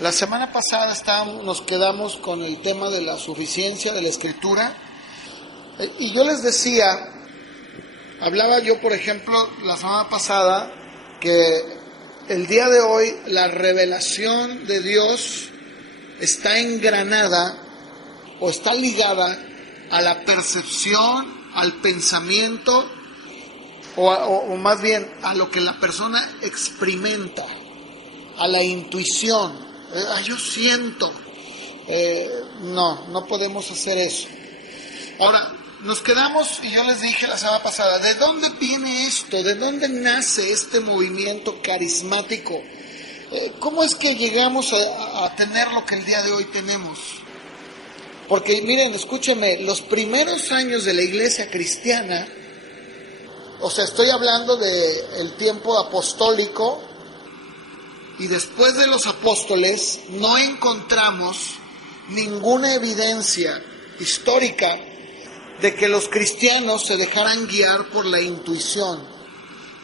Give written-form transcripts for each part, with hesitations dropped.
La semana pasada nos quedamos con el tema de la suficiencia de la Escritura, y yo les decía, hablaba yo por ejemplo la semana pasada que el día de hoy la revelación de Dios está engranada o está ligada a la percepción, al pensamiento o más bien a lo que la persona experimenta, a la intuición. Yo siento. No podemos hacer eso. Ahora, nos quedamos, y yo les dije la semana pasada, ¿de dónde viene esto? ¿De dónde nace este movimiento carismático? ¿Cómo es que llegamos a tener lo que el día de hoy tenemos? Porque miren, escúchenme, los primeros años de la iglesia cristiana, o sea, estoy hablando del tiempo apostólico, y después de los apóstoles no encontramos ninguna evidencia histórica de que los cristianos se dejaran guiar por la intuición.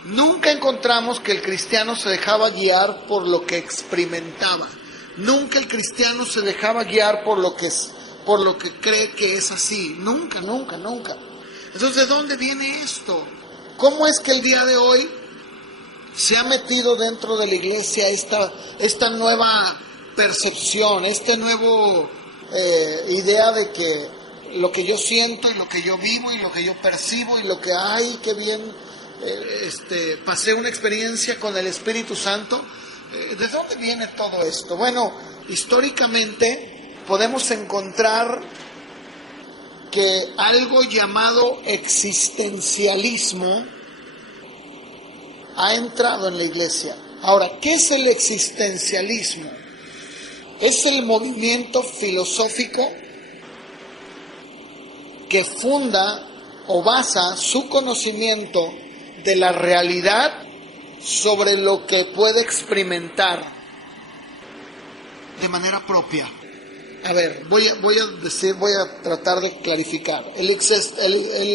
Nunca encontramos que el cristiano se dejaba guiar por lo que experimentaba. Nunca el cristiano se dejaba guiar por lo que cree que es así. Nunca. Entonces, ¿de dónde viene esto? ¿Cómo es que el día de hoy se ha metido dentro de la iglesia esta nueva percepción, esta nueva idea de que lo que yo siento y lo que yo vivo y lo que yo percibo y lo que hay, qué bien, pasé una experiencia con el Espíritu Santo? ¿De dónde viene todo esto? Bueno, históricamente podemos encontrar que algo llamado existencialismo ha entrado en la iglesia. Ahora, ¿qué es el existencialismo? Es el movimiento filosófico que funda o basa su conocimiento de la realidad sobre lo que puede experimentar de manera propia. A ver, voy a tratar de clarificar. El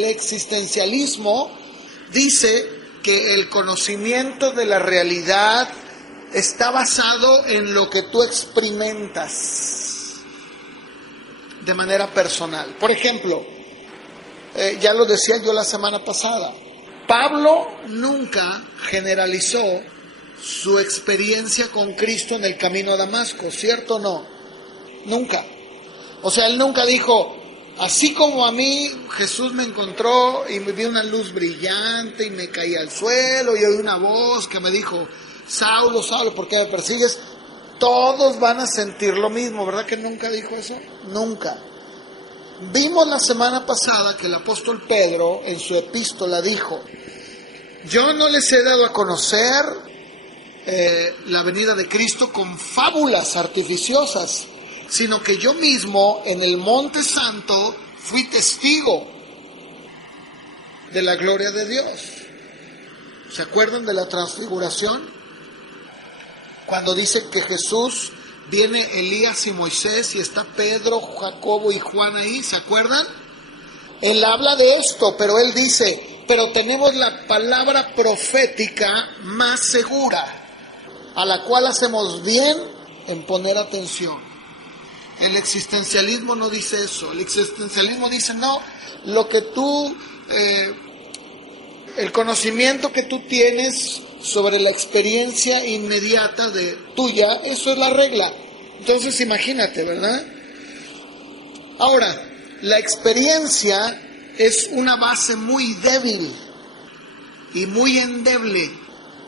existencialismo dice que el conocimiento de la realidad está basado en lo que tú experimentas de manera personal. Por ejemplo, ya lo decía yo la semana pasada, Pablo nunca generalizó su experiencia con Cristo en el camino a Damasco, ¿cierto o no? Nunca. O sea, él nunca dijo, así como a mí Jesús me encontró y me vi una luz brillante y me caí al suelo y oí una voz que me dijo, Saulo, Saulo, ¿por qué me persigues? Todos van a sentir lo mismo, ¿verdad que nunca dijo eso? Nunca. Vimos la semana pasada que el apóstol Pedro en su epístola dijo, yo no les he dado a conocer la venida de Cristo con fábulas artificiosas, sino que yo mismo en el Monte Santo fui testigo de la gloria de Dios. ¿Se acuerdan de la transfiguración? Cuando dice que Jesús, viene Elías y Moisés y está Pedro, Jacobo y Juan ahí, ¿se acuerdan? Él habla de esto, pero él dice, pero tenemos la palabra profética más segura, a la cual hacemos bien en poner atención. El existencialismo no dice eso. El existencialismo dice, no, lo que tú, el conocimiento que tú tienes sobre la experiencia inmediata de tuya, eso es la regla. Entonces imagínate, ¿verdad? Ahora, la experiencia es una base muy débil y muy endeble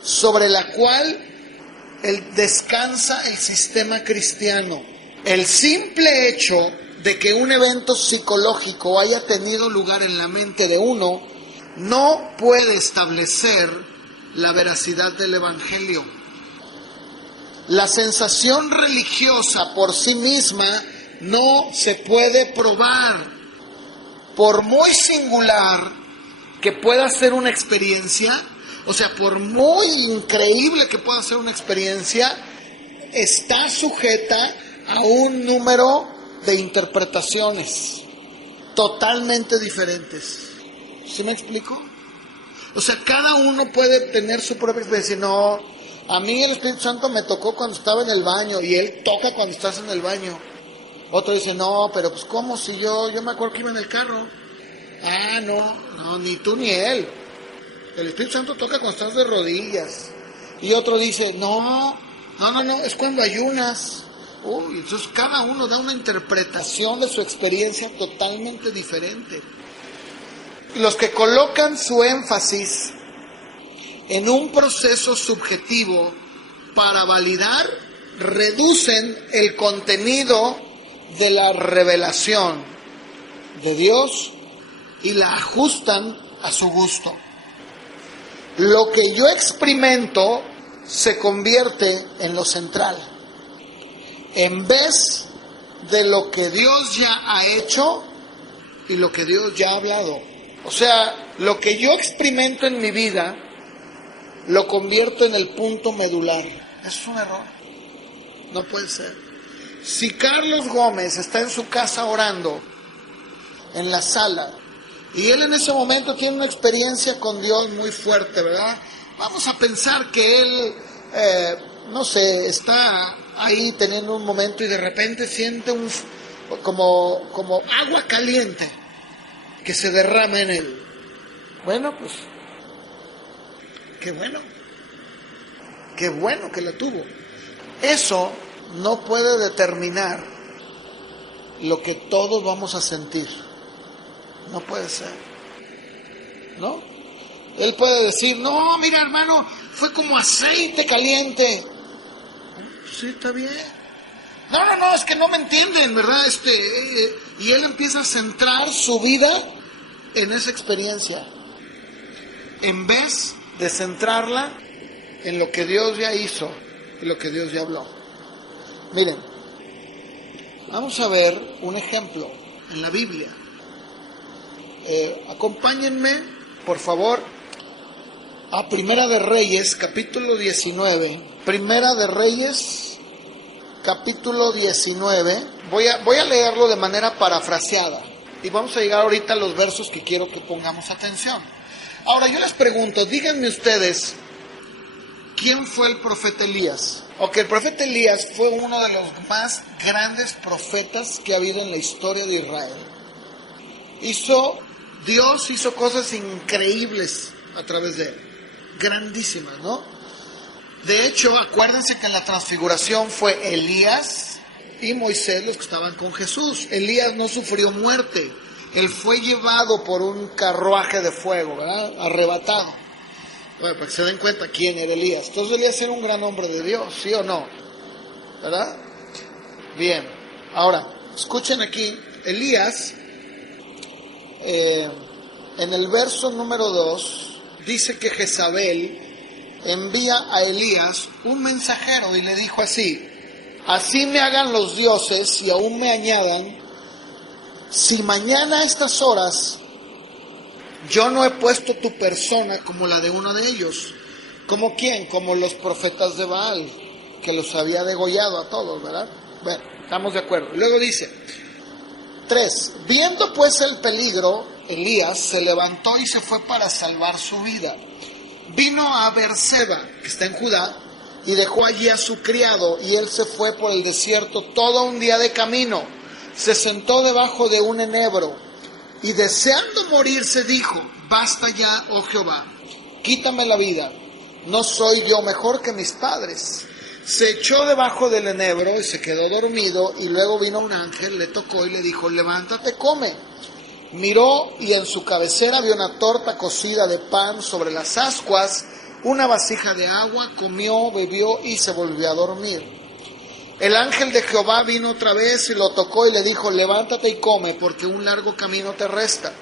sobre la cual descansa el sistema cristiano. El simple hecho de que un evento psicológico haya tenido lugar en la mente de uno no puede establecer la veracidad del evangelio. La sensación religiosa por sí misma no se puede probar. Por muy singular que pueda ser una experiencia, o sea, por muy increíble que pueda ser una experiencia, está sujeta a un número de interpretaciones totalmente diferentes. ¿Sí me explico? O sea, cada uno puede tener su propia experiencia. No, A mí el Espíritu Santo me tocó cuando estaba en el baño, y Él toca cuando estás en el baño. Otro dice, no, pero pues ¿cómo? Si yo me acuerdo que iba en el carro. Ah, no, ni tú ni Él. El Espíritu Santo toca cuando estás de rodillas. Y otro dice, no, es cuando ayunas. Uy, entonces cada uno da una interpretación de su experiencia totalmente diferente. Los que colocan su énfasis en un proceso subjetivo para validar, reducen el contenido de la revelación de Dios y la ajustan a su gusto. Lo que yo experimento se convierte en lo central, en vez de lo que Dios ya ha hecho y lo que Dios ya ha hablado. O sea, lo que yo experimento en mi vida lo convierto en el punto medular. Eso es un error. No puede ser. Si Carlos Gómez está en su casa orando, en la sala, y él en ese momento tiene una experiencia con Dios muy fuerte, ¿verdad? Vamos a pensar que él, no sé, está ahí teniendo un momento y de repente siente como agua caliente que se derrama en él. Bueno, pues, qué bueno que la tuvo. Eso no puede determinar lo que todos vamos a sentir. No puede ser, ¿no? Él puede decir, no, mira hermano, fue como aceite caliente. Sí, está bien. No, es que no me entienden, ¿verdad? Y él empieza a centrar su vida en esa experiencia, en vez de centrarla en lo que Dios ya hizo y lo que Dios ya habló. Miren, vamos a ver un ejemplo en la Biblia. Acompáñenme, por favor, a Primera de Reyes, capítulo 19. Primera de Reyes, capítulo 19. Voy a leerlo de manera parafraseada. Y vamos a llegar ahorita a los versos que quiero que pongamos atención. Ahora, yo les pregunto, díganme ustedes, ¿quién fue el profeta Elías? El profeta Elías fue uno de los más grandes profetas que ha habido en la historia de Israel. Dios hizo cosas increíbles a través de él, grandísimas, ¿no? De hecho, acuérdense que en la transfiguración fue Elías y Moisés los que estaban con Jesús. Elías no sufrió muerte, él fue llevado por un carruaje de fuego, ¿verdad? Arrebatado. Bueno, para que se den cuenta quién era Elías. Entonces Elías era un gran hombre de Dios, ¿sí o no? ¿Verdad? Bien, ahora, escuchen aquí, Elías... en el verso número 2 dice que Jezabel envía a Elías un mensajero y le dijo así: así me hagan los dioses y aún me añadan, si mañana a estas horas yo no he puesto tu persona como la de uno de ellos. ¿Como quién? Como los profetas de Baal, que los había degollado a todos, ¿verdad? Bueno, estamos de acuerdo. Luego dice 3. Viendo pues el peligro, Elías se levantó y se fue para salvar su vida. Vino a Beerseba, que está en Judá, y dejó allí a su criado, y él se fue por el desierto todo un día de camino. Se sentó debajo de un enebro, y deseando morirse dijo: basta ya, oh Jehová, quítame la vida, no soy yo mejor que mis padres. Se echó debajo del enebro y se quedó dormido, y luego vino un ángel, le tocó y le dijo: levántate, come. Miró y en su cabecera vio una torta cocida de pan sobre las ascuas, una vasija de agua, comió, bebió y se volvió a dormir. El ángel de Jehová vino otra vez y lo tocó y le dijo: levántate y come, porque un largo camino te resta.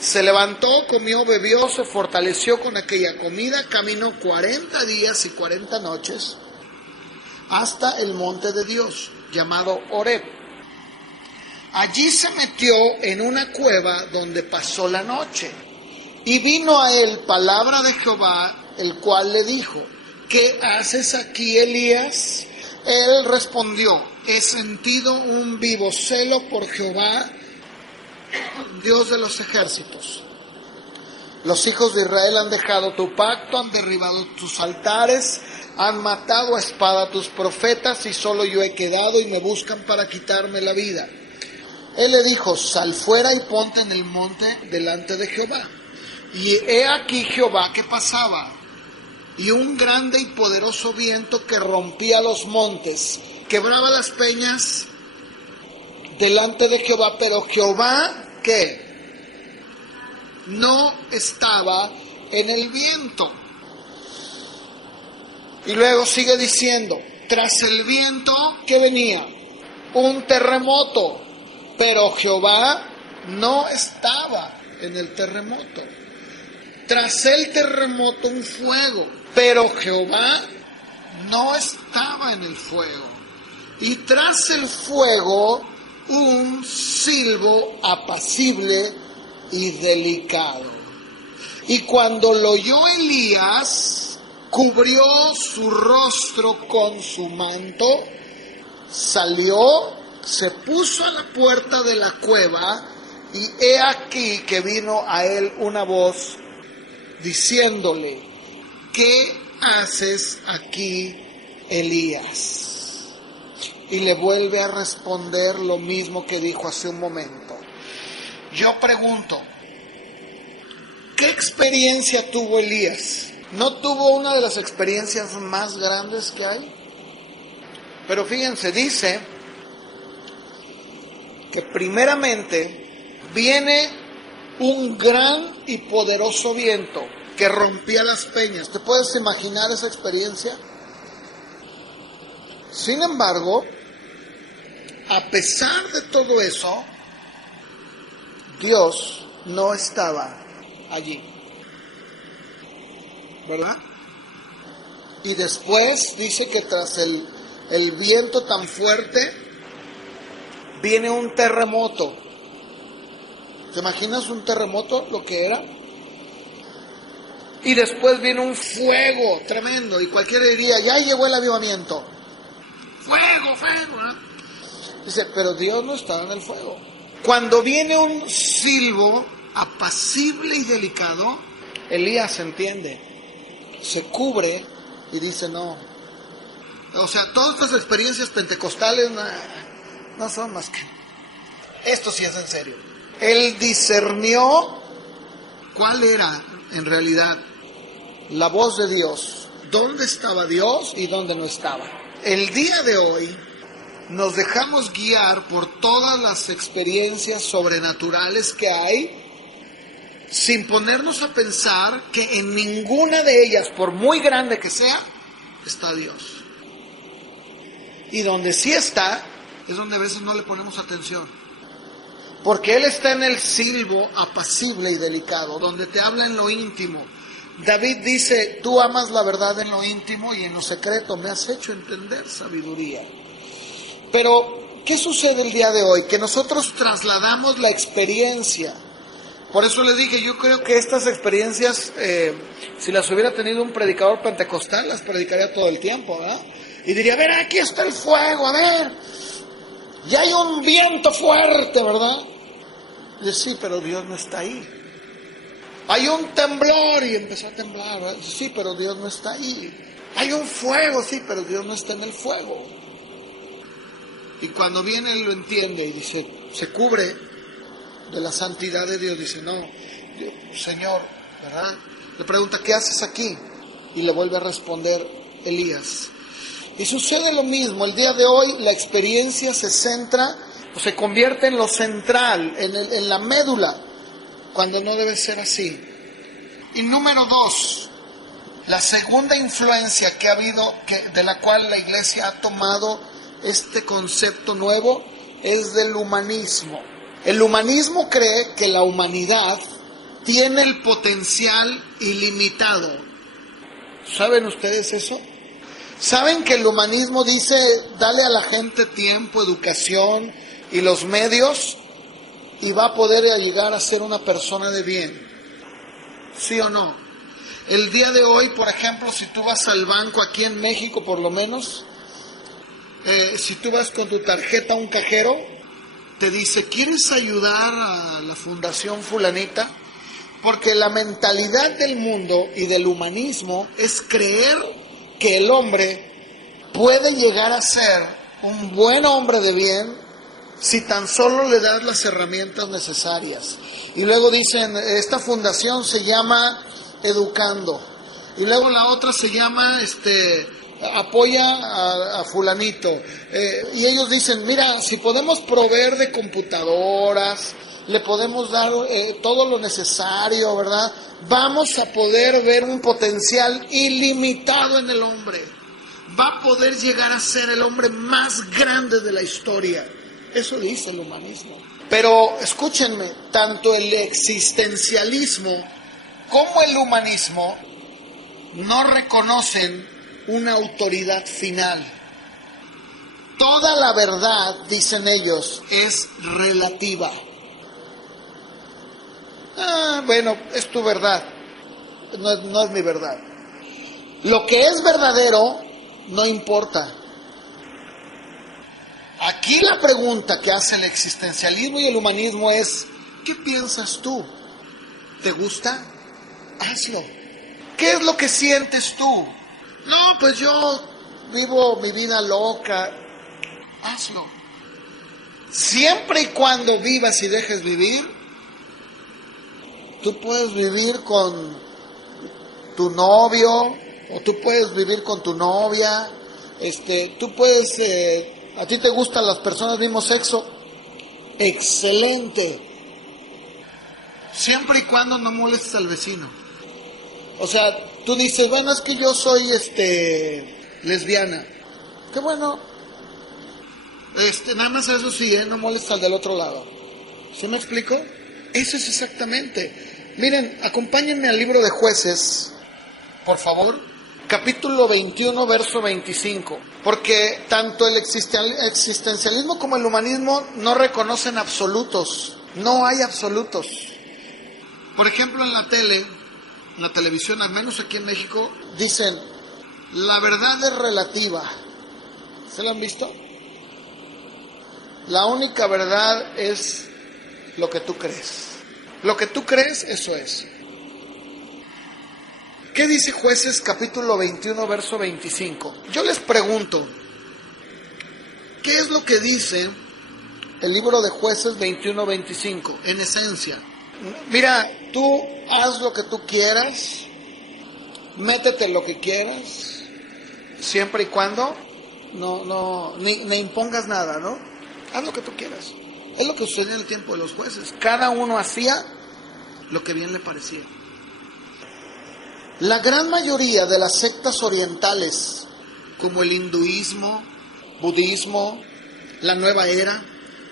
Se levantó, comió, bebió, se fortaleció con aquella comida, caminó 40 días y 40 noches hasta el monte de Dios, llamado Horeb. Allí se metió en una cueva donde pasó la noche. Y vino a él palabra de Jehová, el cual le dijo: ¿qué haces aquí, Elías? Él respondió: he sentido un vivo celo por Jehová, Dios de los ejércitos. Los hijos de Israel han dejado tu pacto, han derribado tus altares, Han matado a espada a tus profetas y solo yo he quedado y me buscan para quitarme la vida. Él le dijo, sal fuera y ponte en el monte delante de Jehová. Y he aquí Jehová que pasaba, y un grande y poderoso viento que rompía los montes, quebraba las peñas delante de Jehová, pero Jehová, ¿qué? No estaba en el viento. Y luego sigue diciendo, tras el viento, ¿qué venía? Un terremoto, pero Jehová no estaba en el terremoto. Tras el terremoto, un fuego, pero Jehová no estaba en el fuego. Y tras el fuego, un silbo apacible y delicado. Y cuando lo oyó Elías, cubrió su rostro con su manto, salió, se puso a la puerta de la cueva, y he aquí que vino a él una voz diciéndole, ¿qué haces aquí, Elías? Y le vuelve a responder lo mismo que dijo hace un momento. Yo pregunto, ¿qué experiencia tuvo Elías? ¿No tuvo una de las experiencias más grandes que hay? Pero fíjense, dice que primeramente viene un gran y poderoso viento que rompía las peñas. ¿Te puedes imaginar esa experiencia? Sin embargo, a pesar de todo eso, Dios no estaba allí, ¿verdad? Y después dice que tras el viento tan fuerte, viene un terremoto. ¿Te imaginas un terremoto, lo que era? Y después viene un fuego tremendo, y cualquiera diría, ya llegó el avivamiento. Fuego, fuego, ¿no? Dice, pero Dios no estaba en el fuego. Cuando viene un silbo apacible y delicado, Elías entiende, se cubre y dice no. O sea, todas estas experiencias pentecostales no son más que... Esto sí es en serio. Él discernió cuál era en realidad la voz de Dios, dónde estaba Dios y dónde no estaba. El día de hoy nos dejamos guiar por todas las experiencias sobrenaturales que hay, sin ponernos a pensar que en ninguna de ellas, por muy grande que sea, está Dios. Y donde sí está, es donde a veces no le ponemos atención. Porque Él está en el silbo apacible y delicado, donde te habla en lo íntimo. David dice, tú amas la verdad en lo íntimo y en lo secreto me has hecho entender sabiduría. Pero, ¿qué sucede el día de hoy? Que nosotros trasladamos la experiencia. Por eso les dije, yo creo que estas experiencias, si las hubiera tenido un predicador pentecostal, las predicaría todo el tiempo, ¿verdad? Y diría, a ver, aquí está el fuego, a ver, ya hay un viento fuerte, ¿verdad? Y dice, sí, pero Dios no está ahí. Hay un temblor, y empezó a temblar, ¿verdad? Dice, sí, pero Dios no está ahí. Hay un fuego, sí, pero Dios no está en el fuego. Y cuando viene Él lo entiende y dice, se cubre de la santidad de Dios. Dice, no, Señor, ¿verdad? Le pregunta, ¿qué haces aquí? Y le vuelve a responder Elías. Y sucede lo mismo, el día de hoy la experiencia se centra, o se convierte en lo central, en la médula, cuando no debe ser así. Y número 2, la segunda influencia que ha habido, de la cual la iglesia ha tomado este concepto nuevo, es del humanismo. El humanismo cree que la humanidad tiene el potencial ilimitado. ¿Saben ustedes eso? ¿Saben que el humanismo dice, dale a la gente tiempo, educación y los medios y va a poder llegar a ser una persona de bien? ¿Sí o no? El día de hoy, por ejemplo, si tú vas al banco aquí en México, por lo menos, si tú vas con tu tarjeta a un cajero, te dice, ¿quieres ayudar a la Fundación Fulanita? Porque la mentalidad del mundo y del humanismo es creer que el hombre puede llegar a ser un buen hombre de bien si tan solo le das las herramientas necesarias. Y luego dicen, esta fundación se llama Educando. Y luego la otra se llama apoya a fulanito. Y ellos dicen, mira, si podemos proveer de computadoras, le podemos dar todo lo necesario, ¿verdad? Vamos a poder ver un potencial ilimitado en el hombre. Va a poder llegar a ser el hombre más grande de la historia. Eso dice el humanismo. Pero escúchenme, tanto el existencialismo como el humanismo no reconocen una autoridad final. Toda la verdad, dicen ellos, es relativa. Bueno, es tu verdad, no es mi verdad. Lo que es verdadero no importa. Aquí la pregunta que hace el existencialismo y el humanismo es, ¿qué piensas tú? ¿Te gusta? Hazlo. ¿Qué es lo que sientes tú? No, pues yo vivo mi vida loca. Hazlo. Siempre y cuando vivas y dejes vivir, tú puedes vivir con tu novio, o tú puedes vivir con tu novia, tú puedes, a ti te gustan las personas del mismo sexo, excelente, siempre y cuando no molestes al vecino. O sea, tú dices, bueno, es que yo soy lesbiana, qué bueno, nada más eso sí, no molesta al del otro lado. ¿Sí me explico? Eso es exactamente. Miren, acompáñenme al libro de Jueces, por favor, capítulo 21, verso 25, porque tanto el existencialismo como el humanismo no reconocen absolutos, no hay absolutos. Por ejemplo, en la televisión, al menos aquí en México, dicen, la verdad es relativa. ¿Se lo han visto? La única verdad es lo que tú crees. Lo que tú crees, eso es. ¿Qué dice Jueces capítulo 21, verso 25? Yo les pregunto, ¿qué es lo que dice el libro de Jueces 21, 25? En esencia, mira, tú haz lo que tú quieras, métete lo que quieras, siempre y cuando ni impongas nada, ¿no? Haz lo que tú quieras. Es lo que sucedió en el tiempo de los jueces. Cada uno hacía lo que bien le parecía. La gran mayoría de las sectas orientales, como el hinduismo, budismo, la nueva era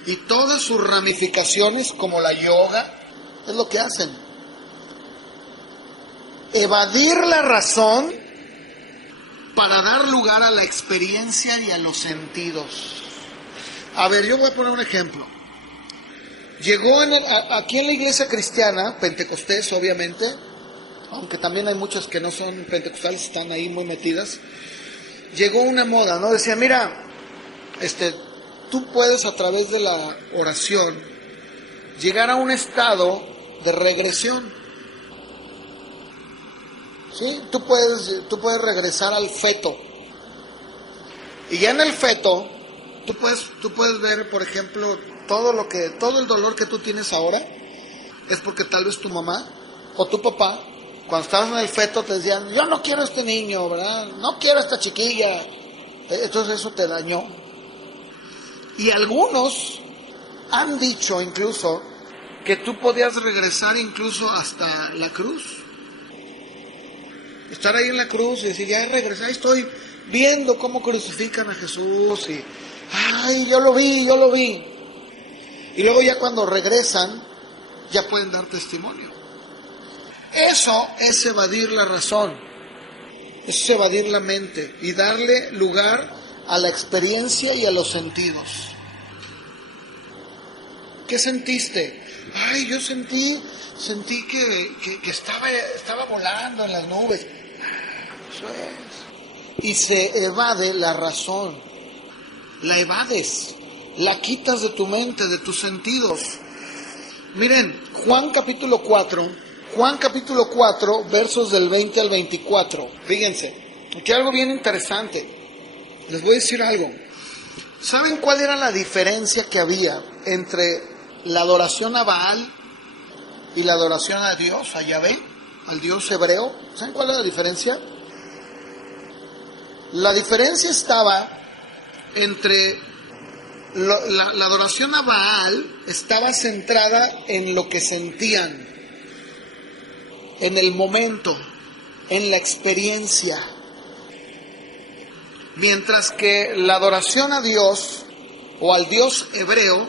y todas sus ramificaciones como la yoga, es lo que hacen. Evadir la razón para dar lugar a la experiencia y a los sentidos. A ver, yo voy a poner un ejemplo. Llegó aquí en la iglesia cristiana, Pentecostés obviamente, aunque también hay muchas que no son pentecostales, están ahí muy metidas, llegó una moda, ¿no? Decía, mira, tú puedes a través de la oración llegar a un estado de regresión. ¿Sí? Tú puedes regresar al feto. Y ya en el feto, tú puedes ver, por ejemplo, todo el dolor que tú tienes ahora es porque tal vez tu mamá o tu papá, cuando estabas en el feto, te decían, yo no quiero a este niño, ¿verdad? No quiero a esta chiquilla. Entonces eso te dañó. Y algunos han dicho incluso que tú podías regresar incluso hasta la cruz. Estar ahí en la cruz y decir, ya regresé, estoy viendo cómo crucifican a Jesús y, ay, yo lo vi. Y luego ya cuando regresan, ya pueden dar testimonio. Eso es evadir la razón, eso es evadir la mente y darle lugar a la experiencia y a los sentidos. ¿Qué sentiste? Ay, yo sentí que estaba volando en las nubes. Eso es. Y se evade la razón. La evades. La quitas de tu mente, de tus sentidos. Miren, Juan capítulo 4, versos del 20 al 24. Fíjense. Aquí hay algo bien interesante. Les voy a decir algo. ¿Saben cuál era la diferencia que había entre la adoración a Baal y la adoración a Dios, a Yahvé, al Dios hebreo? ¿Saben cuál era la diferencia? La diferencia estaba entre la adoración a Baal estaba centrada en lo que sentían, en el momento, en la experiencia. Mientras que la adoración a Dios o al Dios hebreo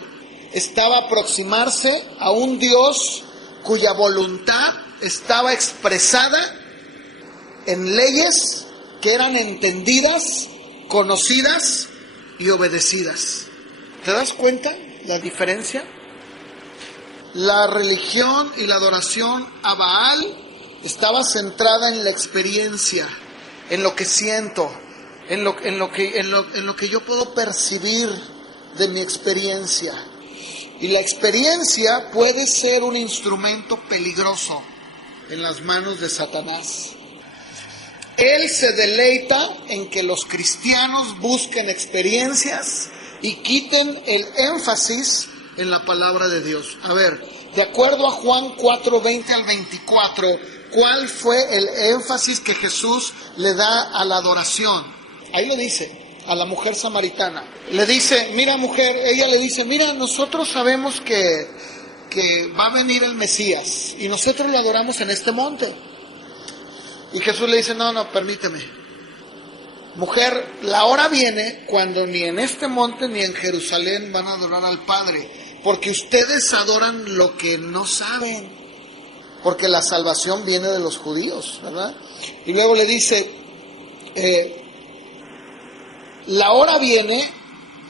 estaba aproximarse a un Dios cuya voluntad estaba expresada en leyes que eran entendidas, conocidas y obedecidas. ¿Te das cuenta la diferencia? La religión y la adoración a Baal estaba centrada en la experiencia, en lo que siento, en lo que yo puedo percibir de mi experiencia. Y la experiencia puede ser un instrumento peligroso en las manos de Satanás. Él se deleita en que los cristianos busquen experiencias y quiten el énfasis en la palabra de Dios. A ver, de acuerdo a Juan 4:20 al 24, ¿cuál fue el énfasis que Jesús le da a la adoración? Ahí le dice a la mujer samaritana. Le dice, mira mujer, ella le dice, mira, nosotros sabemos que va a venir el Mesías y nosotros lo adoramos en este monte. Y Jesús le dice, no, permíteme. Mujer, la hora viene cuando ni en este monte ni en Jerusalén van a adorar al Padre, porque ustedes adoran lo que no saben, porque la salvación viene de los judíos, ¿verdad? Y luego le dice, la hora viene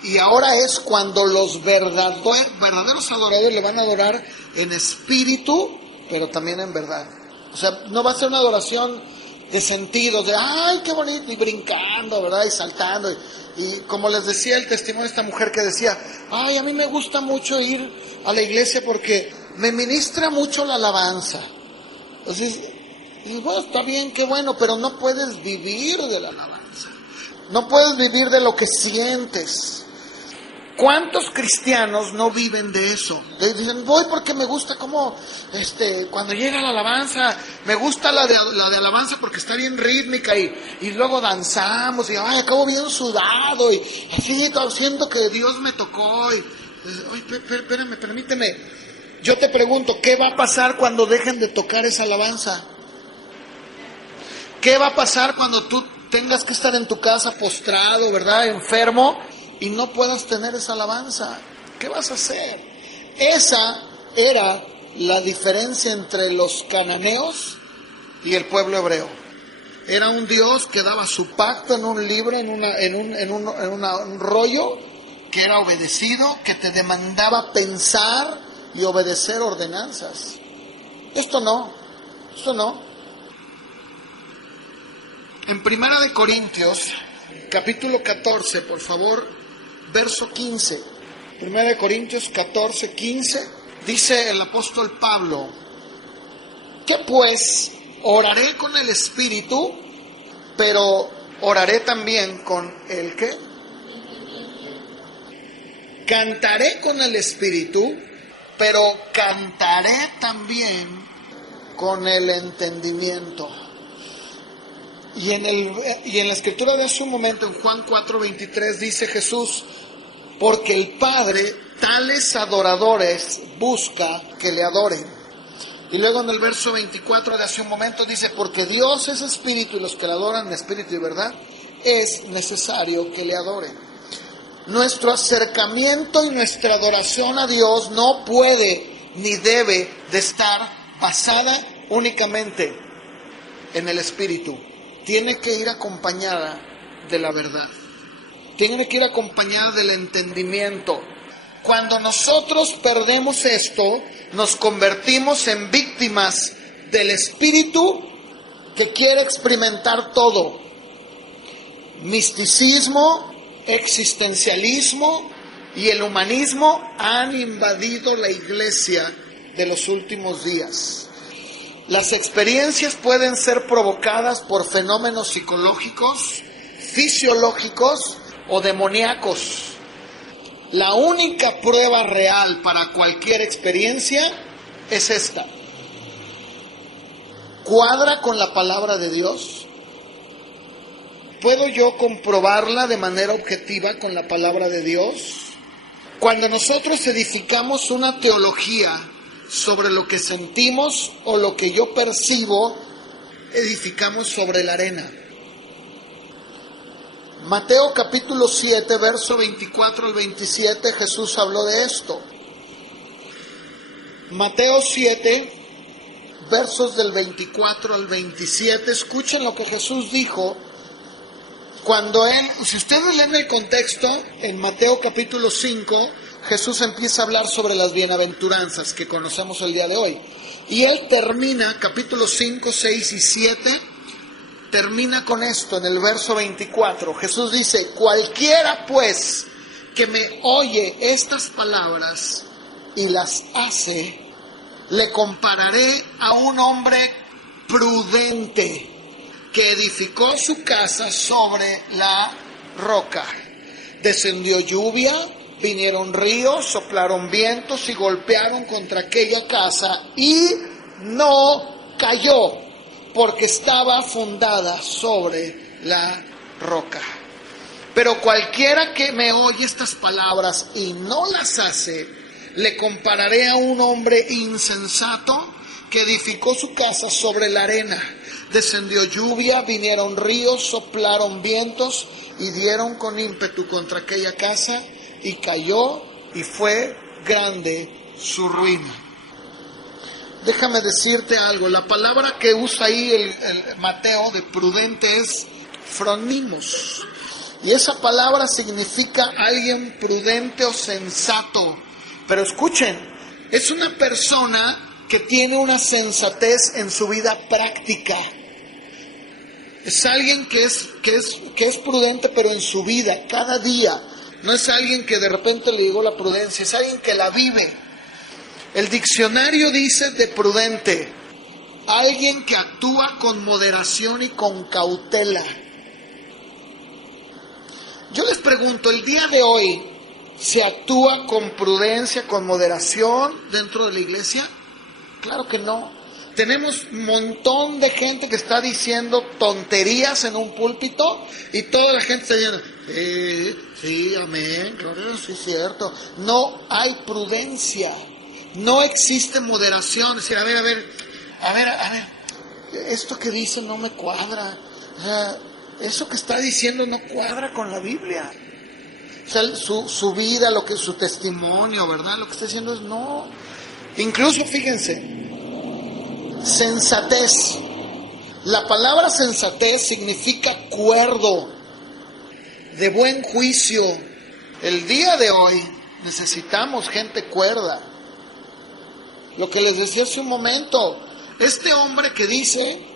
y ahora es cuando los verdaderos adoradores le van a adorar en espíritu, pero también en verdad. O sea, no va a ser una adoración de sentidos, de ¡ay, qué bonito! Y brincando, ¿verdad? Y saltando. Y como les decía el testimonio de esta mujer que decía, ¡ay, a mí me gusta mucho ir a la iglesia porque me ministra mucho la alabanza! Entonces, y bueno, está bien, qué bueno, pero no puedes vivir de la alabanza. No puedes vivir de lo que sientes. ¿Cuántos cristianos no viven de eso? Dicen, voy porque me gusta como, cuando llega la alabanza, me gusta la de alabanza porque está bien rítmica y luego danzamos y ay, acabo bien sudado y así siento que Dios me tocó y, oye, espérame, permíteme. Yo te pregunto, ¿qué va a pasar cuando dejen de tocar esa alabanza? ¿Qué va a pasar cuando tú tengas que estar en tu casa postrado, ¿verdad? Enfermo y no puedas tener esa alabanza. ¿Qué vas a hacer? Esa era la diferencia entre los cananeos y el pueblo hebreo. Era un Dios que daba su pacto en un libro, en un rollo, que era obedecido, que te demandaba pensar y obedecer ordenanzas. Esto no. En 1 Corintios, capítulo 14, por favor, verso 15. 1 Corintios 14, 15, dice el apóstol Pablo, que pues oraré con el Espíritu, pero oraré también con el ¿qué? Cantaré con el Espíritu, pero cantaré también con el entendimiento. Y en la escritura de hace un momento, en Juan 4:23, dice Jesús, porque el Padre tales adoradores busca que le adoren. Y luego en el verso 24 de hace un momento dice, porque Dios es espíritu y los que le adoran en espíritu y verdad, es necesario que le adoren. Nuestro acercamiento y nuestra adoración a Dios no puede ni debe de estar basada únicamente en el espíritu. Tiene que ir acompañada de la verdad. Tiene que ir acompañada del entendimiento. Cuando nosotros perdemos esto, nos convertimos en víctimas del espíritu que quiere experimentar todo. Misticismo, existencialismo y el humanismo han invadido la iglesia de los últimos días. Las experiencias pueden ser provocadas por fenómenos psicológicos, fisiológicos o demoníacos. La única prueba real para cualquier experiencia es esta. ¿Cuadra con la palabra de Dios? ¿Puedo yo comprobarla de manera objetiva con la palabra de Dios? Cuando nosotros edificamos una teología sobre lo que sentimos o lo que yo percibo, edificamos sobre la arena. Mateo capítulo 7, verso 24 al 27, Jesús habló de esto. Mateo 7, versos del 24 al 27, escuchen lo que Jesús dijo cuando él, si ustedes leen el contexto, en Mateo capítulo 5, Jesús empieza a hablar sobre las bienaventuranzas que conocemos el día de hoy. Y él termina, capítulo 5, 6 y 7, termina con esto en el verso 24. Jesús dice: cualquiera pues que me oye estas palabras y las hace, le compararé a un hombre prudente que edificó su casa sobre la roca. Descendió lluvia, vinieron ríos, soplaron vientos y golpearon contra aquella casa y no cayó, porque estaba fundada sobre la roca. Pero cualquiera que me oye estas palabras y no las hace, le compararé a un hombre insensato que edificó su casa sobre la arena. Descendió lluvia, vinieron ríos, soplaron vientos y dieron con ímpetu contra aquella casa y cayó, y fue grande su ruina. Déjame decirte algo, la palabra que usa ahí el Mateo de prudente es phronimos. Y esa palabra significa alguien prudente o sensato. Pero escuchen, es una persona que tiene una sensatez en su vida práctica. Es alguien que es prudente, pero en su vida, cada día. No es alguien que de repente le llegó la prudencia, es alguien que la vive. El diccionario dice de prudente: alguien que actúa con moderación y con cautela. Yo les pregunto, el día de hoy, ¿se actúa con prudencia, con moderación dentro de la iglesia? Claro que no. Tenemos un montón de gente que está diciendo tonterías en un púlpito y toda la gente está diciendo: sí, amén, gloria, sí, cierto. No hay prudencia, no existe moderación. Es decir, a ver, esto que dice no me cuadra. O sea, eso que está diciendo no cuadra con la Biblia. O sea, su vida, su testimonio, ¿verdad? Lo que está diciendo es no. Incluso, fíjense, sensatez. La palabra sensatez significa cuerdo, de buen juicio. El día de hoy necesitamos gente cuerda. Lo que les decía hace un momento, este hombre que dice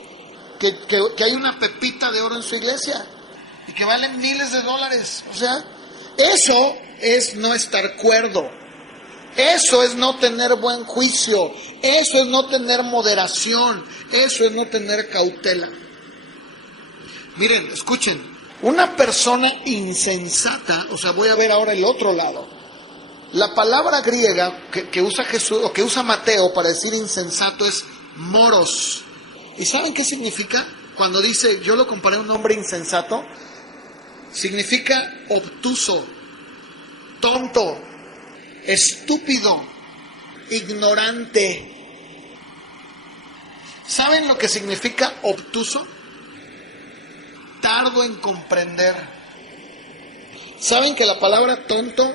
que hay una pepita de oro en su iglesia y que valen miles de dólares, o sea, eso es no estar cuerdo. Eso es no tener buen juicio, eso es no tener moderación, eso es no tener cautela. Miren, escuchen, una persona insensata, o sea, voy a ver ahora el otro lado. La palabra griega que usa Jesús, o que usa Mateo para decir insensato, es moros. ¿Y saben qué significa? Cuando dice, yo lo comparé a un hombre insensato, significa obtuso, tonto, estúpido, ignorante. ¿Saben lo que significa obtuso? Tardo en comprender. ¿Saben que la palabra tonto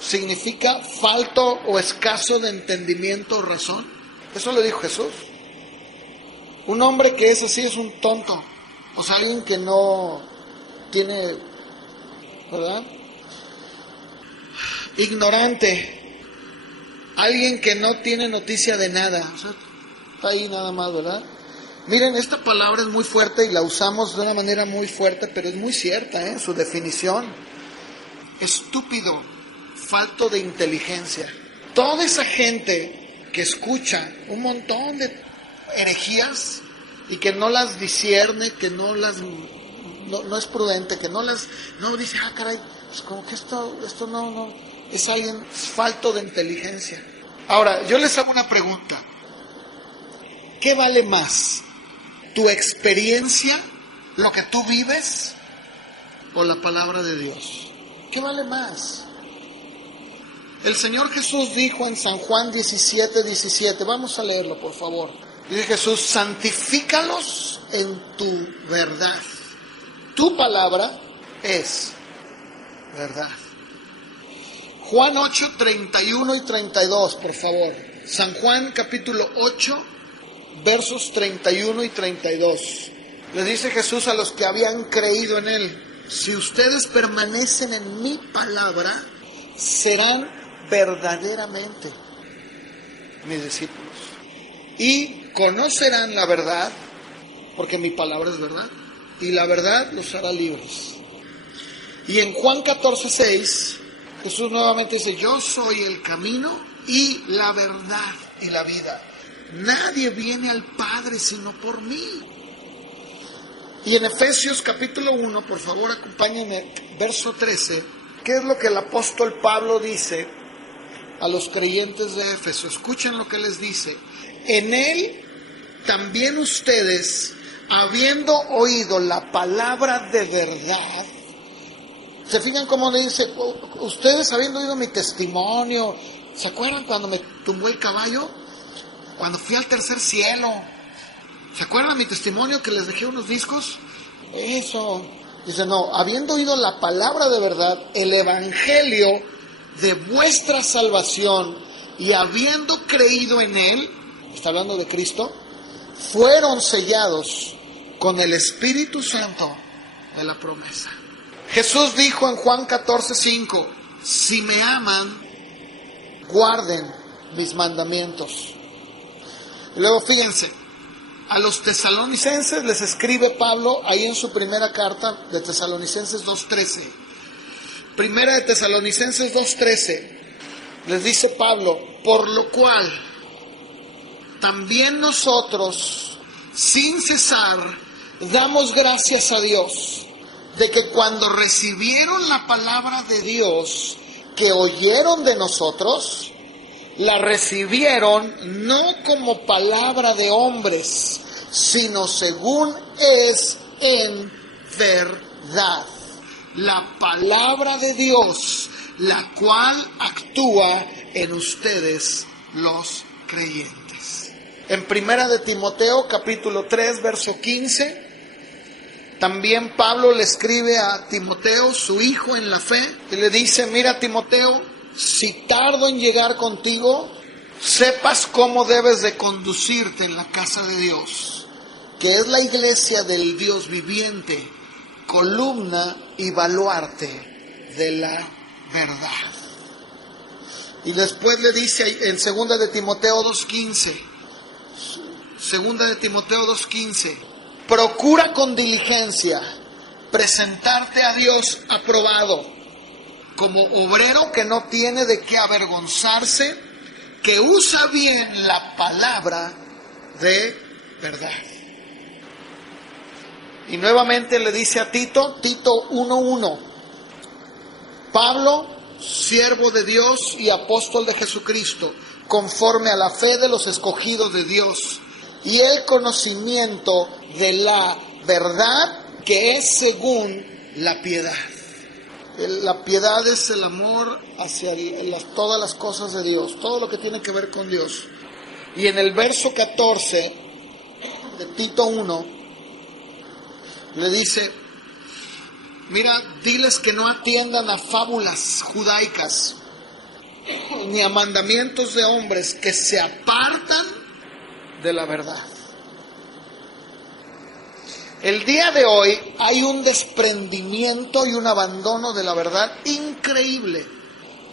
significa falto o escaso de entendimiento o razón? Eso lo dijo Jesús. Un hombre que es así es un tonto. O sea, alguien que no tiene, ¿verdad? Ignorante, alguien que no tiene noticia de nada, o sea, está ahí nada más, ¿verdad? Miren, esta palabra es muy fuerte y la usamos de una manera muy fuerte, pero es muy cierta, su definición. Estúpido, falto de inteligencia. Toda esa gente que escucha un montón de herejías y que no las discierne, que no es prudente, que no dice, caray, pues como que esto no, es alguien falto de inteligencia. Ahora, yo les hago una pregunta. ¿Qué vale más? ¿Tu experiencia, lo que tú vives, o la palabra de Dios? ¿Qué vale más? El Señor Jesús dijo en San Juan 17:17, vamos a leerlo por favor. Dice Jesús, santifícalos en tu verdad. Tu palabra es verdad. Juan 8, 31 y 32, por favor. San Juan capítulo 8, versos 31 y 32. Le dice Jesús a los que habían creído en Él, si ustedes permanecen en mi palabra, serán verdaderamente mis discípulos. Y conocerán la verdad, porque mi palabra es verdad, y la verdad los hará libres. Y en Juan 14:6, Jesús nuevamente dice, yo soy el camino y la verdad y la vida. Nadie viene al Padre sino por mí. Y en Efesios capítulo 1, por favor acompáñenme, verso 13, ¿qué es lo que el apóstol Pablo dice a los creyentes de Éfeso? Escuchen lo que les dice. En él también ustedes, habiendo oído la palabra de verdad, ¿se fijan cómo le dice? Ustedes habiendo oído mi testimonio, ¿se acuerdan cuando me tumbó el caballo? Cuando fui al tercer cielo, ¿se acuerdan mi testimonio que les dejé unos discos? Eso. Dice, no, habiendo oído la palabra de verdad, el evangelio de vuestra salvación, y habiendo creído en él, está hablando de Cristo, fueron sellados con el Espíritu Santo de la promesa. Jesús dijo en Juan 14:5, si me aman, guarden mis mandamientos. Y luego fíjense, a los tesalonicenses les escribe Pablo ahí en su primera carta de Tesalonicenses 2:13. Primera de Tesalonicenses 2:13, les dice Pablo, por lo cual también nosotros, sin cesar, damos gracias a Dios, de que cuando recibieron la palabra de Dios que oyeron de nosotros, la recibieron no como palabra de hombres, sino según es en verdad. La palabra de Dios, la cual actúa en ustedes los creyentes. En primera de Timoteo, capítulo 3, verso 15, también Pablo le escribe a Timoteo, su hijo en la fe, y le dice, mira Timoteo, si tardo en llegar contigo, sepas cómo debes de conducirte en la casa de Dios, que es la iglesia del Dios viviente, columna y baluarte de la verdad. Y después le dice en segunda de Timoteo 2:15, segunda de Timoteo 2:15, procura con diligencia presentarte a Dios aprobado, como obrero que no tiene de qué avergonzarse, que usa bien la palabra de verdad. Y nuevamente le dice a Tito 1:1, Pablo, siervo de Dios y apóstol de Jesucristo, conforme a la fe de los escogidos de Dios y el conocimiento de la verdad que es según la piedad. La piedad es el amor hacia todas las cosas de Dios, todo lo que tiene que ver con Dios. Y en el verso 14 de Tito 1 le dice, mira, diles que no atiendan a fábulas judaicas ni a mandamientos de hombres que se apartan de la verdad. El día de hoy hay un desprendimiento y un abandono de la verdad increíble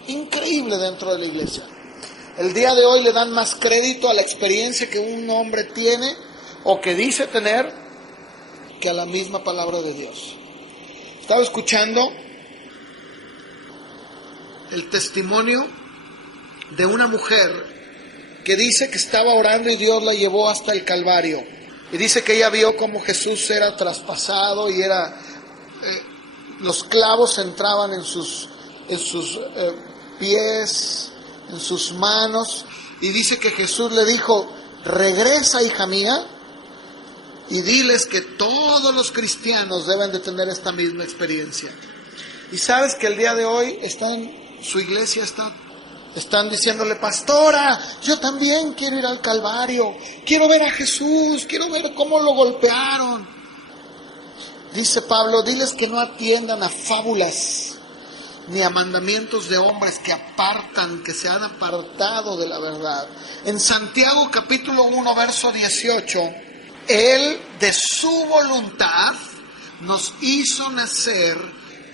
dentro de la iglesia. El día de hoy le dan más crédito a la experiencia que un hombre tiene o que dice tener que a la misma palabra de Dios. Estaba escuchando el testimonio de una mujer que dice que estaba orando y Dios la llevó hasta el Calvario. Y dice que ella vio cómo Jesús era traspasado y los clavos entraban en sus pies, en sus manos. Y dice que Jesús le dijo: regresa, hija mía, y diles que todos los cristianos deben de tener esta misma experiencia. Y sabes que el día de hoy su iglesia están diciéndole: pastora, yo también quiero ir al Calvario, quiero ver a Jesús, quiero ver cómo lo golpearon. Dice Pablo: diles que no atiendan a fábulas ni a mandamientos de hombres que se han apartado de la verdad. En Santiago capítulo 1 verso 18, Él de su voluntad nos hizo nacer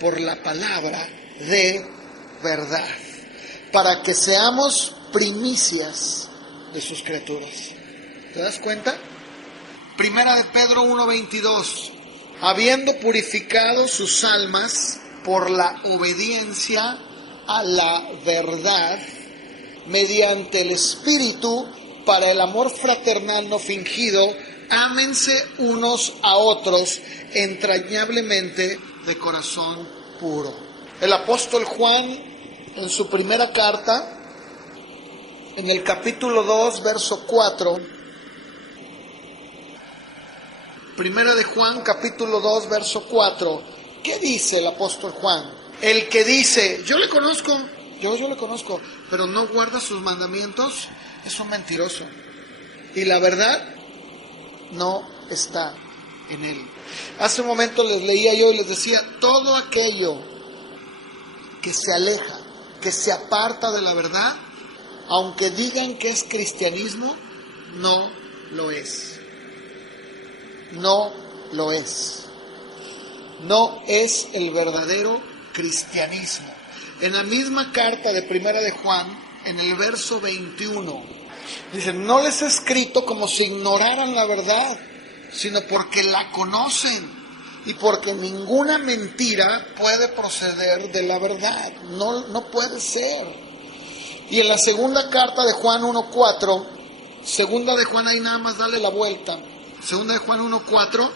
por la palabra de verdad, para que seamos primicias de sus criaturas. ¿Te das cuenta? Primera de Pedro 1:22, habiendo purificado sus almas por la obediencia a la verdad, mediante el Espíritu, para el amor fraternal no fingido, ámense unos a otros entrañablemente de corazón puro. El apóstol Juan, en su primera carta, en el capítulo 2, verso 4, primera de Juan, capítulo 2, verso 4, ¿qué dice el apóstol Juan? El que dice: yo le conozco, pero no guarda sus mandamientos, es un mentiroso, y la verdad no está en él. Hace un momento les leía yo y les decía: todo aquello que se aleja, que se aparta de la verdad, aunque digan que es cristianismo, no lo es. No lo es. No es el verdadero cristianismo. En la misma carta de Primera de Juan, en el verso 21, dice: no les he escrito como si ignoraran la verdad, sino porque la conocen y porque ninguna mentira puede proceder de la verdad. No puede ser. Y en la segunda carta de Juan 1:4, segunda de Juan, ahí nada más dale la vuelta, segunda de Juan 1:4,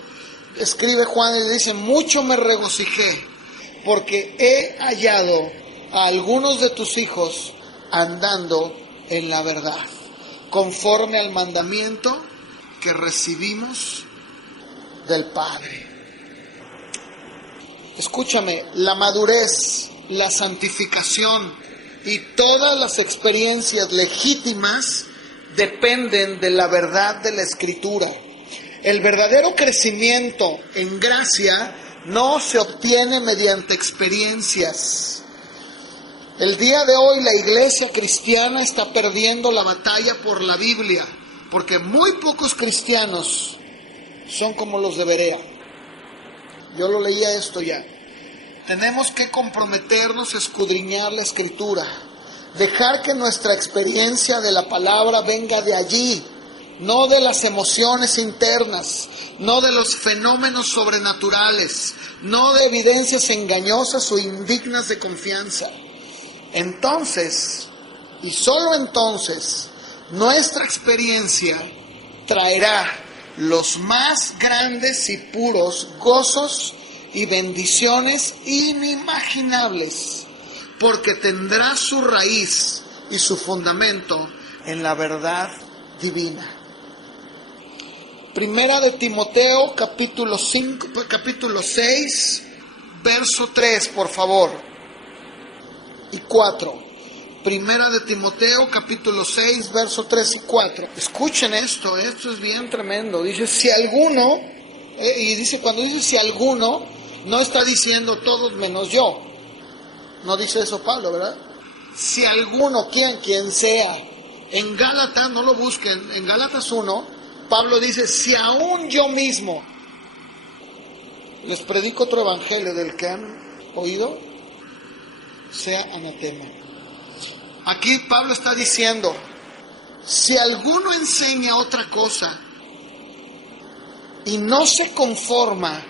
escribe Juan y le dice: mucho me regocijé porque he hallado a algunos de tus hijos andando en la verdad, conforme al mandamiento que recibimos del Padre. Escúchame, la madurez, la santificación y todas las experiencias legítimas dependen de la verdad de la Escritura. El verdadero crecimiento en gracia no se obtiene mediante experiencias. El día de hoy la iglesia cristiana está perdiendo la batalla por la Biblia, porque muy pocos cristianos son como los de Berea. Yo lo leía esto ya. Tenemos que comprometernos a escudriñar la Escritura, dejar que nuestra experiencia de la palabra venga de allí, no de las emociones internas, no de los fenómenos sobrenaturales, no de evidencias engañosas o indignas de confianza. Entonces, y solo entonces, nuestra experiencia traerá los más grandes y puros gozos y bendiciones inimaginables, porque tendrá su raíz y su fundamento en la verdad divina. Primera de Timoteo, capítulo 6, verso 3, por favor, y 4. Primera de Timoteo, capítulo 6, verso 3 y 4. Escuchen esto es bien tremendo. Dice: si alguno, y dice, cuando dice si alguno, no está diciendo todos menos yo. No dice eso Pablo, ¿verdad? Si alguno, quien sea, en Gálatas, no lo busquen, en Gálatas 1, Pablo dice: si aún yo mismo les predico otro evangelio del que han oído, sea anatema. Aquí Pablo está diciendo: si alguno enseña otra cosa y no se conforma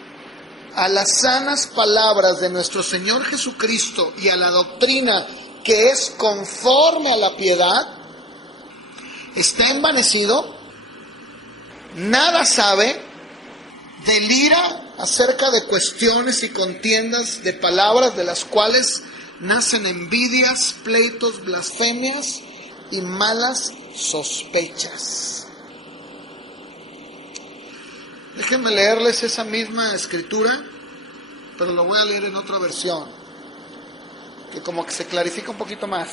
a las sanas palabras de nuestro Señor Jesucristo y a la doctrina que es conforme a la piedad, está envanecido, nada sabe, delira acerca de cuestiones y contiendas de palabras de las cuales nacen envidias, pleitos, blasfemias y malas sospechas. Déjenme leerles esa misma escritura, pero lo voy a leer en otra versión, que como que se clarifica un poquito más.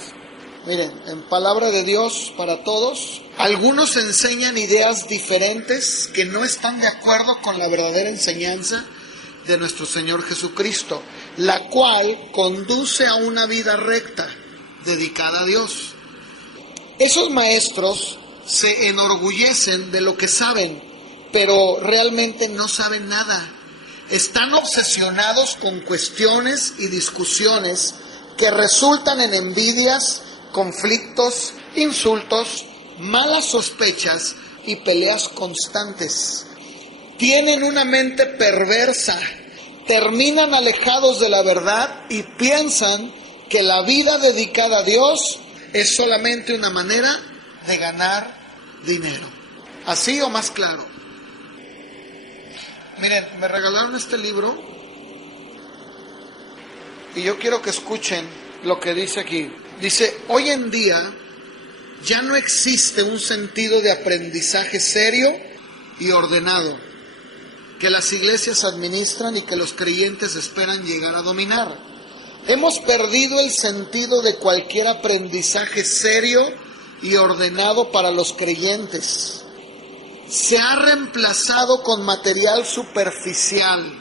Miren, en palabra de Dios para todos, algunos enseñan ideas diferentes que no están de acuerdo con la verdadera enseñanza de nuestro Señor Jesucristo, la cual conduce a una vida recta, dedicada a Dios. Esos maestros se enorgullecen de lo que saben, pero realmente no saben nada. Están obsesionados con cuestiones y discusiones que resultan en envidias, conflictos, insultos, malas sospechas y peleas constantes. Tienen una mente perversa, terminan alejados de la verdad y piensan que la vida dedicada a Dios es solamente una manera de ganar dinero. ¿Así o más claro? Miren, me regalaron este libro y yo quiero que escuchen lo que dice aquí. Dice, hoy en día ya no existe un sentido de aprendizaje serio y ordenado que las iglesias administran y que los creyentes esperan llegar a dominar. Hemos perdido el sentido de cualquier aprendizaje serio y ordenado para los creyentes. Se ha reemplazado con material superficial,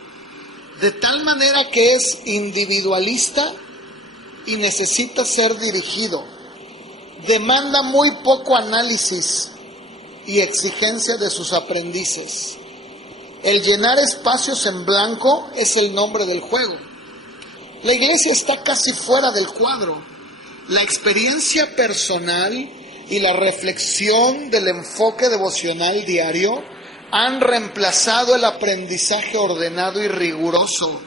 de tal manera que es individualista y necesita ser dirigido. Demanda muy poco análisis y exigencia de sus aprendices. El llenar espacios en blanco es el nombre del juego. La iglesia está casi fuera del cuadro. La experiencia personal y la reflexión del enfoque devocional diario han reemplazado el aprendizaje ordenado y riguroso.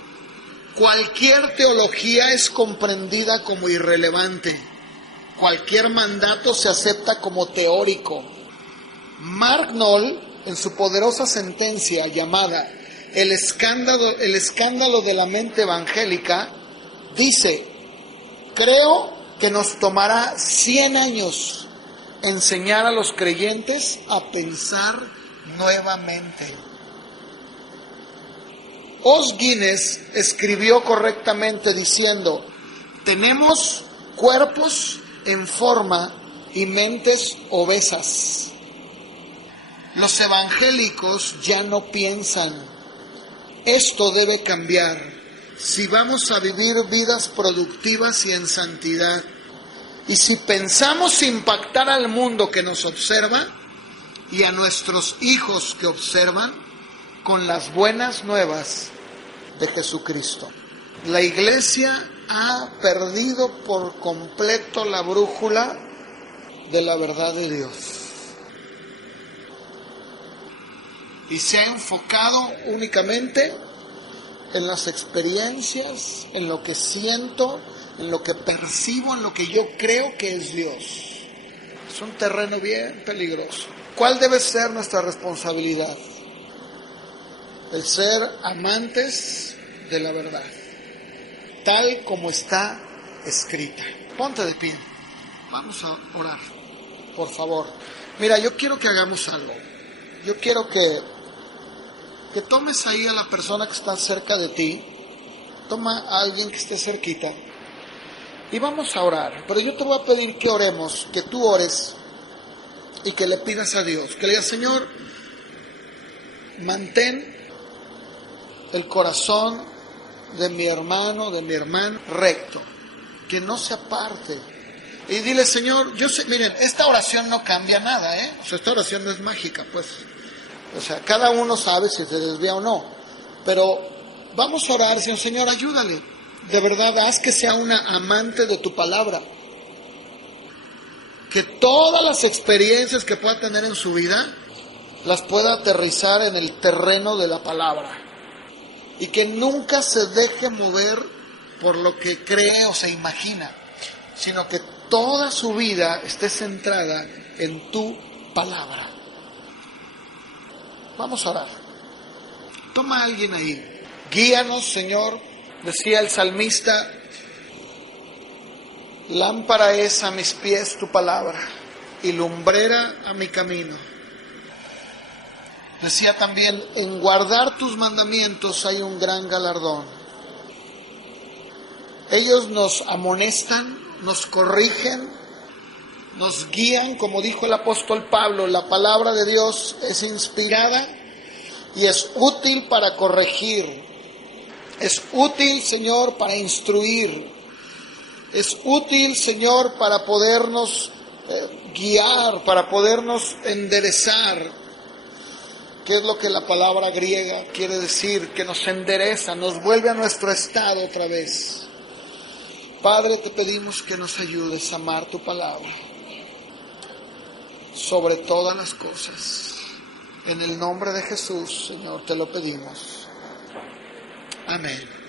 Cualquier teología es comprendida como irrelevante. Cualquier mandato se acepta como teórico. Mark Knoll, en su poderosa sentencia llamada El escándalo de la mente evangélica, dice: creo que nos tomará 100 años enseñar a los creyentes a pensar nuevamente. Os Guinness escribió correctamente diciendo: tenemos cuerpos en forma y mentes obesas. Los evangélicos ya no piensan. Esto debe cambiar si vamos a vivir vidas productivas y en santidad. Y si pensamos impactar al mundo que nos observa y a nuestros hijos que observan con las buenas nuevas de Jesucristo. La iglesia ha perdido por completo la brújula de la verdad de Dios. Y se ha enfocado únicamente en las experiencias, en lo que siento, en lo que percibo, en lo que yo creo que es Dios. Es un terreno bien peligroso. ¿Cuál debe ser nuestra responsabilidad? El ser amantes de la verdad, tal como está escrita. Ponte de pie. Vamos a orar, por favor. Mira, yo quiero que hagamos algo. Yo quiero que tomes ahí a la persona que está cerca de ti. Toma a alguien que esté cerquita y vamos a orar. Pero yo te voy a pedir que oremos, que tú ores y que le pidas a Dios, que le digas: Señor, mantén el corazón de mi hermano, de mi hermana recto, que no se aparte. Y dile: Señor, yo sé, miren, esta oración no cambia nada, O sea, esta oración no es mágica, pues. O sea, cada uno sabe si se desvía o no. Pero vamos a orar, Señor, ayúdale. De verdad, haz que sea una amante de tu palabra. Que todas las experiencias que pueda tener en su vida las pueda aterrizar en el terreno de la palabra. Y que nunca se deje mover por lo que cree o se imagina, sino que toda su vida esté centrada en tu palabra. Vamos a orar. Toma a alguien ahí. Guíanos, Señor. Decía el salmista, lámpara es a mis pies tu palabra y lumbrera a mi camino. Decía también, en guardar tus mandamientos hay un gran galardón. Ellos nos amonestan, nos corrigen, nos guían, como dijo el apóstol Pablo, la palabra de Dios es inspirada y es útil para corregir, es útil, Señor, para instruir, es útil, Señor, para podernos guiar, para podernos enderezar. ¿Qué es lo que la palabra griega quiere decir? Que nos endereza, nos vuelve a nuestro estado otra vez. Padre, te pedimos que nos ayudes a amar tu palabra sobre todas las cosas. En el nombre de Jesús, Señor, te lo pedimos. Amén.